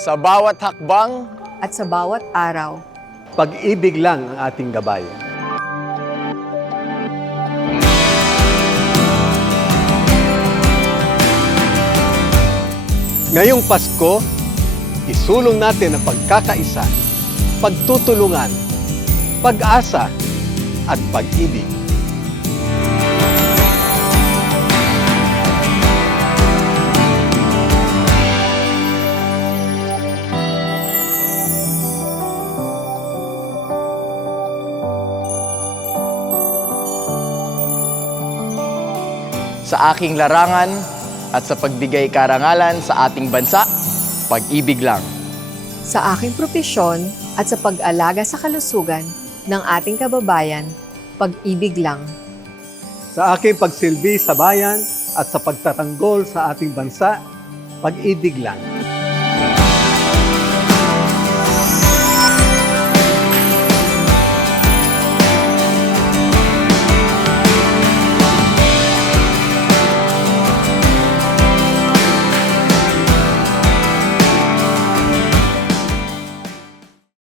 Sa bawat hakbang, At sa bawat araw, Pag-ibig lang ang ating gabay. Ngayong Pasko, isulong natin ang pagkakaisa, pagtutulungan, pag-asa, at pag-ibig. sa aking larangan at sa pagbigay karangalan sa ating bansa, pag-ibig lang. sa aking propesyon at sa pag-alaga sa kalusugan ng ating kababayan, pag-ibig lang. Sa aking pagsilbi sa bayan at sa pagtatanggol sa ating bansa, pag-ibig lang.